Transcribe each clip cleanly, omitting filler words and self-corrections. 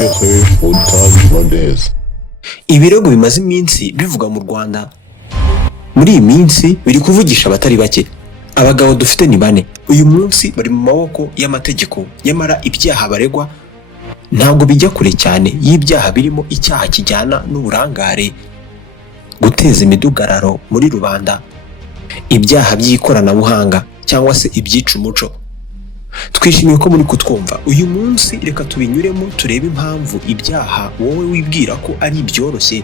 intérêt frontal rwandaise. Ibirego bimaze iminsi bivuga mu Rwanda muri iyi minsi biri kuvugisha abatari bake. Abagabo dufite ni 4 uyu munsi bari mu maboko y'amategeko, nyamara ibyaha baregwa ntabwo bijya kure cyane y'ibyaha birimo icyaha kijyana n'uburangare, guteza imidugararo muri rubanda, ibyaha by'ikoranabuhanga cyangwa se ibyica umuco. Twishimiye ko muri kutwumva uyu munsi. Reka tubinyuremo turebe impamvu ibyaha wowe wibwira ko ari ibyoroshye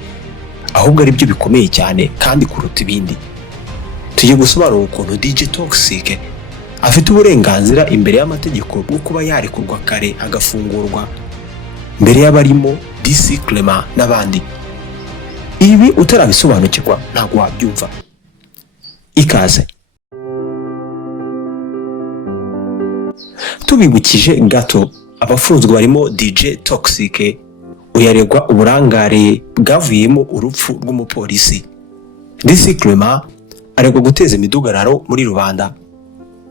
ahubwo ari byo bikomeye cyane kandi kuruta ibindi. Tujye gusobanura ukuntu DJ Toxic afite uburenganzira imbere y'amategeko bwo kuba yarekurwa kare agafungurwa mbere y'abarimo DC Clement n'abandi. Ibi utarabisobanukirwa ntabwo wabyumva. Ikaze. Tubibukije gato, abafunzwe barimo DJ Toxic uyaregwa uburangare bwavuyemo urupfu rw'umupolisi. DC Clement aregwa guteza imidugararo muri rubanda.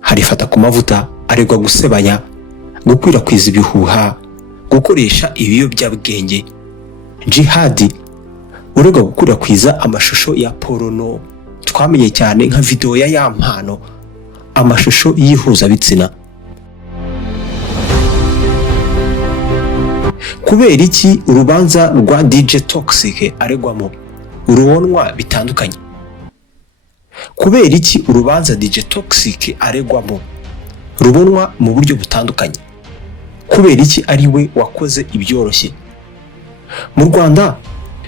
Harifata ku mavuta aregwa gusebanya, gukwirakwiza ibihuha, gukoresha ibiyobyabwenge. Jihad uregwa gukwirakwiza amashusho ya porno twamenye cyane nka video ya Yampano, amashusho y'ihuzabitsina. Kubera iki urubanza rwa DJ Toxic aregwamo urubonwa bitandukanye? Kubera iki urubanza DJ Toxic aregwamo rubonwa mu buryo butandukanye? Kubera iki ari we wakoze ibyoroshye? Mu Rwanda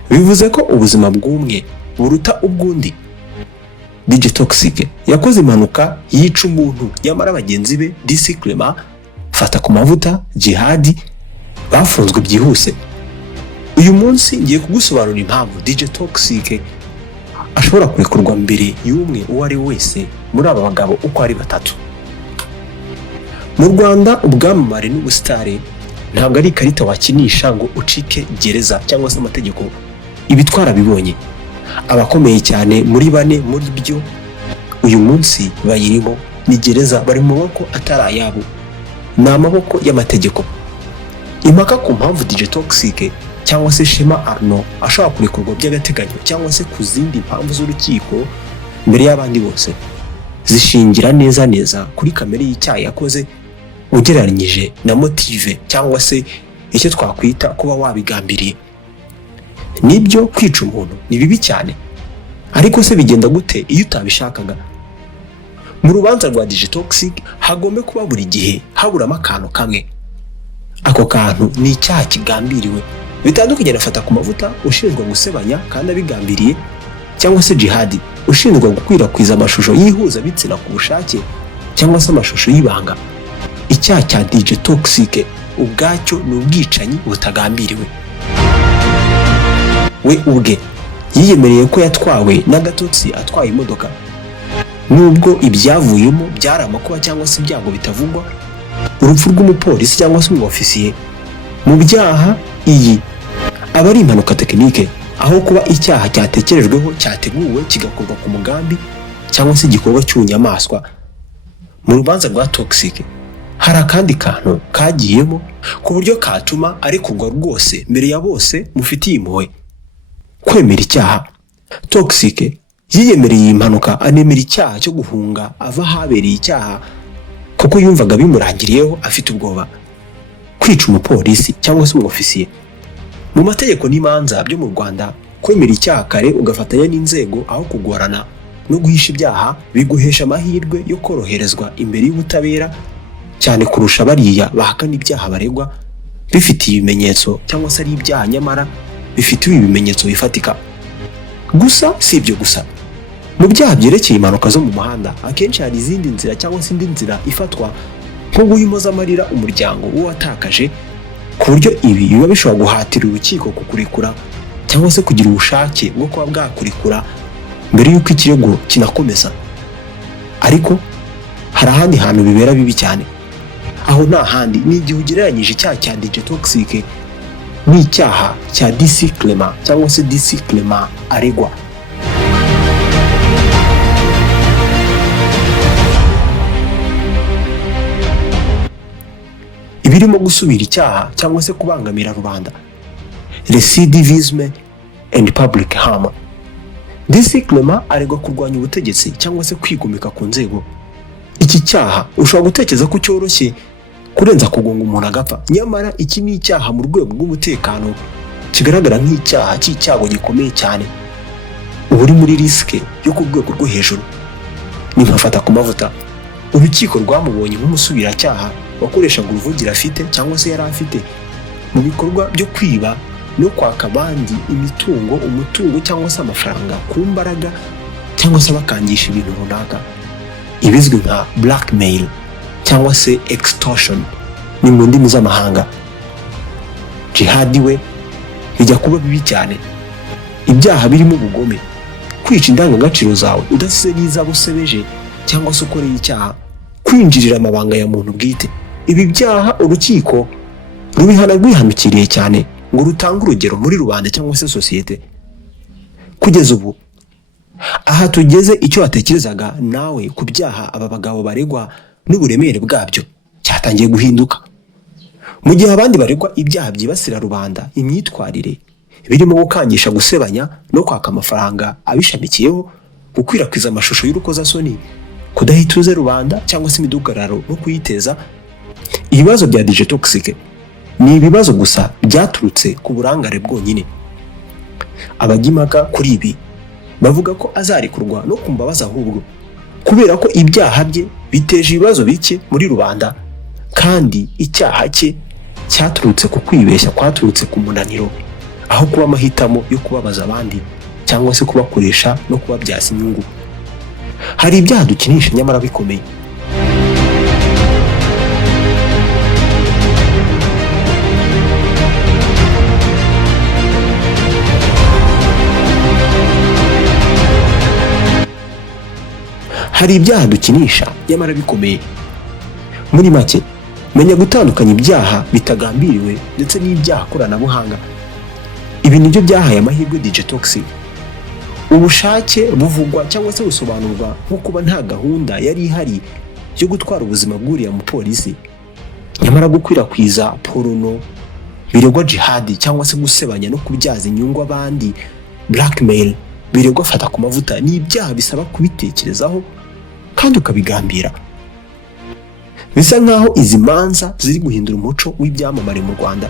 bivuze ko ubuzima bw'umwe buruta ubw'undi. DJ Toxic yakoze impanuka yica umuntu, yamara bagenzi be DC Clement, Fata ku mavuta, Jihad bafunzwe byihuse. Uyu munsi ngiye kugusobanurira impamvu DJ Toxic ashobora kurekurwa mbere y'umwe uwo ari wese muri aba bagabo uko ari 3. Mu Rwanda ubwamamare n'ubusitare ntabwo ari ikarita wakinisha ngo ucike gereza cyangwa se amategeko. Ibi twarabibonye. Abakomeye cyane muri 4 muri byo uyu munsi bayirimo ni gereza, bari mu maboko atari ayabo, ni amaboko y'amategeko. Impaka ku mpamvu DJ Toxic cyangwa se Shema Arno ashobora kurekurwa by'agateganyo cyangwa se ku zindi mpamvu z'urukiko mbere y'abandi bose zishingira neza kuri kamere y'icyaha yakoze ugereranyije na motive cyangwa se icyo twakwita kuba wabigambiriye. Nibyo kwica umuntu ni bibi cyane, ariko se bigenda gute iyo utabishakaga? Mu rubanza rwa DJ Toxic hagombe kuba buri gihe haburamo akantu kamwe. Ako kantu ni icyaha kigambiriwe, bitandukanye na Fata ku mavuta ushinjwa gusebanya kandi abigambiriye, cyangwa se Jihad ushinjwa gukwirakwiza amashusho yihuza bitsina ku bushake cyangwa se amashusho y'ibanga. Icyaha cya DJ Toxic ubwacyo ni ubwicanyi butagambiriwe. We ubwe yiyemereye ko yatwawe n'agatotsi atwaye imodoka, nubwo ibyavuyemo byari amakuba cyangwa se ibyago bitavugwa. Urupfu rw'umupolisi cyangwa se umwofisiye mu byaha iyi aba ari impanuka tekinike, aho kuba icyaha cyatekerejweho, cyateguwe, kigakorwa ku mugambi cyangwa se igikorwa cy'unyamaswa. Mu rubanza rwa Toxic hari akandi kantu kagiyemo ku buryo katuma arekurwa rwose mbere ya bose mufitiye impuhwe: kwemera icyaha. Toxic yiyemereye impanuka, anemera icyaha cyo guhunga ava habereye icyaha kuko yumvaga bimurangiriyeho afite ubwoba. Kwica umupolisi cyangwa se umwofisiye mu mategeko n'imanza byo mu Rwanda, kwemera icyaha kare ugafatanya n'inzego aho kugorana no guhisha ibyaha biguhesha amahirwe yo koroherezwa imbere y'ubutabera cyane kurusha bariya bahakana ibyaha baregwa bifitiye ibimenyetso cyangwa se ari ibyaha nyamara bifitiye ibimenyetso bifatika. Gusa si ibyo gusa, mu byaha byerekeye impanuka zo mu muhanda akenshi hari izindi nzira cyangwa se indi nzira ifatwa nko guhimoza amarira umuryango w'uwatakaje, ku buryo ibi biba bishobora guhatira urukiko kukurekura cyangwa se kugira ubushake bwo kuba bwakurekura mbere y'uko ikirego kinakomeza. Ariko hari ahandi hantu bibera bibi cyane. Aho nta handi ni igihe ugereranyije icyaha cya DJ Toxic n'icyaha cya DC Clement cyangwa se DC Clement aregwa. birimo gusubira icyaha cyangwa se kubangamira rubanda, recidivisme and public harm. Disi Clement aregwa kurwanya ubutegetsi cyangwa se kwigomeka ku nzego. Iki cyaha ushobora gutekereza ko cyoroshye kurenza kugonga umuntu agapfa, nyamara iki ni icyaha mu rwego rw'umutekano kigaragara nk'icyaha cy'icyago gikomeye cyane, ubu uri muri risike yo ku rwego rwo hejuru. Ni nkafata ku mavuta, urukiko rwamubonye nk'umusubiracyaha wakoreshaga uruvugira afite cyangwa se yari afite mu bikorwa byo kwiba no kwaka abandi umutungo cyangwa se amafaranga ku mbaraga cyangwa se bakangisha ibintu runaka, ibizwi nka blackmail cyangwa se extortion ni mu ndimi z'amahanga. Jihad we bijya kuba bibi cyane, ibyaha birimo ubugome, kwica indangagaciro zawe udasize n'izabo usebeje cyangwa se ukoreye icyaha, kwinjirira amabanga ya muntu bwite. Ibi byaha urukiko rubihana rwihanukiriye cyane ngo rutange urugero muri rubanda cyangwa se sosiyete. Kugeza ubu aha tugeze, icyo watekerezaga nawe ku byaha aba bagabo baregwa n'uburemere bwabyo cyatangiye guhinduka. Mu gihe abandi baregwa ibyaha byibasira rubanda, imyitwarire birimo gukangisha, gusebanya no kwaka amafaranga abishamikiyeho, gukwirakwiza amashusho y'urukozasoni, kudahituza rubanda cyangwa se imidugararo no kuyiteza. Ibibazo bya DJ Toxic ni ibibazo gusa byaturutse ku burangare bwonyine. Abagimaka kuri ibi bavuga ko azarekurwa no kumbabaza ahubwo, kubera ko ibyaha bye biteje ibibazo bike muri rubanda, kandi icyaha cye cyaturutse ku kwibeshya kwaturutse ku munaniro, aho kuba amahitamo yo kubabaza abandi cyangwa se kubakoresha no kubabyaza inyungu. Hari ibyaha dukinisha nyamara bikomeye. Hari ibyaha dukinisha nyamara bikomeye. Muri make, menya gutandukanya ibyaha bitagambiriwe ndetse n'ibyaha koranabuhanga. Ibi nibyo byahaye amahirwe DJ Toxic. Ubushake buvugwa cyangwa se busobanurwa nko kuba nta gahunda yari ihari yo gutwara ubuzima bw'uriya mupolisi, nyamara gukwirakwiza porno biregwa jihad cyangwa se gusebanya no kubyaza inyungu abandi, blackmail biregwa fata ku mavuta. Ni ibyaha bisaba kubitekerezaho kandi ukabigambira. Bisa nkaho izi manza ziri guhindura umuco w'ibyamamare mu Rwanda.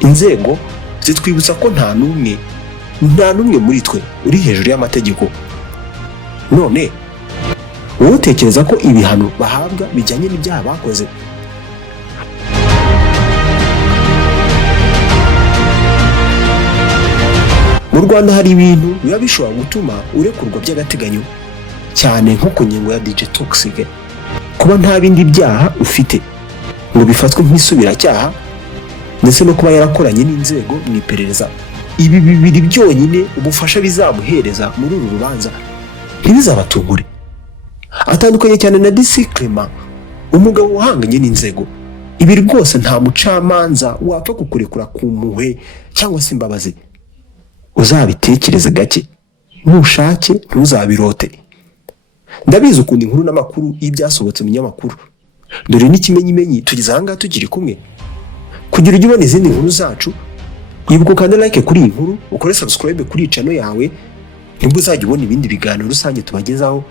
Inzego zitwibutsa ko nta numwe muri twe uri hejuru y'amategeko. None wowe utekereza ko ibihano bahabwa bijyanye n'ibyaha bakoze? Mu Rwanda hari ibintu biba bishobora gutuma urekurwa by'agateganyo, cyane nko ku ngingo ya DJ Toxic. Kuba nta bindi byaha ufite ngo bifatwe nk'isubiracyaha, ndetse no kuba yarakoranye n'inzego mu iperereza. Ibi bibiri byonyine ubufasha bizamuhereza muri uru rubanza ntibizabatungure. Atandukanye cyane na Disi Clement, umugabo uhanganye n'inzego. Ibi rwose nta mucamanza wapfa kukurekura ku mpuhwe cyangwa se imbabazi. Uzabitekereze gake, nushake ntuzabirote. Ndabizi ukunda inkuru n'amakuru y'ibyasohotse mu nyamakuru. Dore n'ikimenyimenyi tugeze aha ngaha tukiri kumwe. Kugira ujye ubona izindi nkuru zacu, ibuka ukanda like kuri iyi nkuru, ukore subscribe kuri channel yawe, nibwo uzajya ubona ibindi biganiro rusange tubagezaho,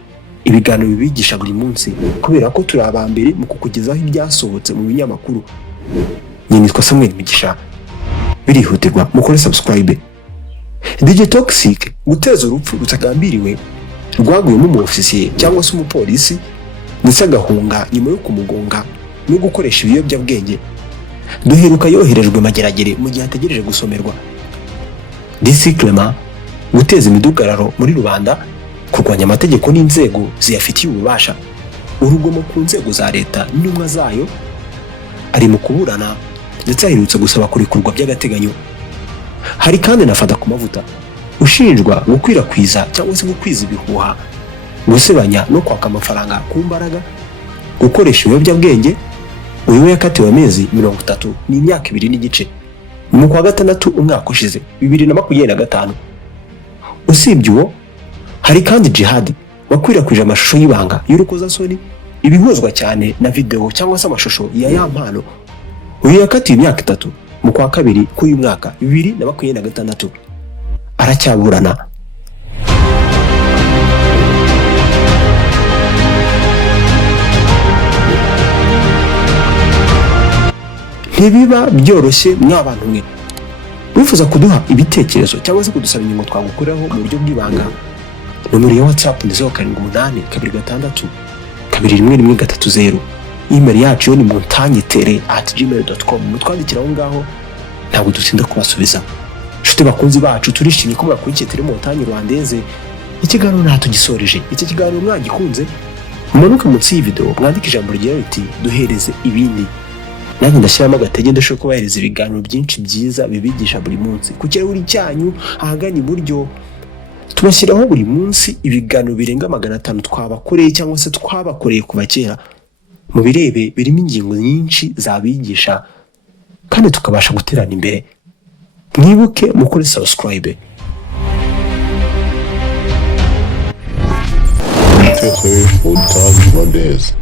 ibiganiro bibigisha buri munsi, kubera ko turi abambere mu kukugezaho ibyasohotse mu binyamakuru. Nitwa Samuel Mugisha, birihutirwa mukore subscribe. DJ Toxic guteza urupfu rutagambiriwe rwaguyemo umu ofisiye cyangwa se umupolisi, ndetse agahunga nyuma yo kumugonga no gukoresha ibiyobyabwenge. Duheruka yoherejwe mageragere mu gihe ategereje gusomerwa. Disi Clement guteza imidugararo muri rubanda, kurwanya amategeko n'inzego ziyafitiye ububasha, urugomo ku nzego za leta n'intumwa zayo, ari mu kuburana ndetse aherutse gusaba kurekurwa by'agateganyo. Hari kandi nafata ku mavuta ushinjwa gukwirakwiza cyangwa se gukwiza ibihuha, gusebanya no kwaka amafaranga ku mbaraga, gukoresha ibiyobyabwenge. Uyu yakatiwe amezi 30 n'imyaka 2 n'igice mu kwa gatandatu umwaka ushize 2025. Usibye uwo, hari kandi Jihad wakwirakwije amashusho y'ibanga y'urukozasoni, ibihuzwa cyane na video cyangwa se amashusho ya yampano uyu yakatiwe imyaka 3 mu kwa kabiri k'uyu mwaka 2026 aracyaburana. Ntibiba byoroshye mw'abantu mwe wifuza kuduha ibitekerezo cyangwa se kudusaba ingingo twagukoraho mu buryo bw'ibanga. Nomero ya WhatsApp ni 0782262130. Email yacu yo ni montagne-tere@gmail.com. mutwandikira aho ngaho ntabwo dutsinda kubasubiza. Nshuti bakunzi bacu, turishimye ko murakurikira Tele Montagne Rwandaise. Ikiganiro natugisoreje. Iki kiganiro mwagikunze, mumanuka munsi y'video mwandike ijambo rigira riti duhereze ibindi. Nanjye ndashyiramo agatege ndashobora kubahereza ibiganiro byinshi byiza bibigisha buri munsi ku kirahuri cyanyu ahagana iburyo. Tubashyiraho buri munsi ibiganiro birenga 500 twabakoreye cyangwa se twabakoreye kuva kera mu birebe birimo ingingo nyinshi zabigisha kandi tukabasha guterana imbere. Mwibuke mukore subscribe. Old Time Rwandaise.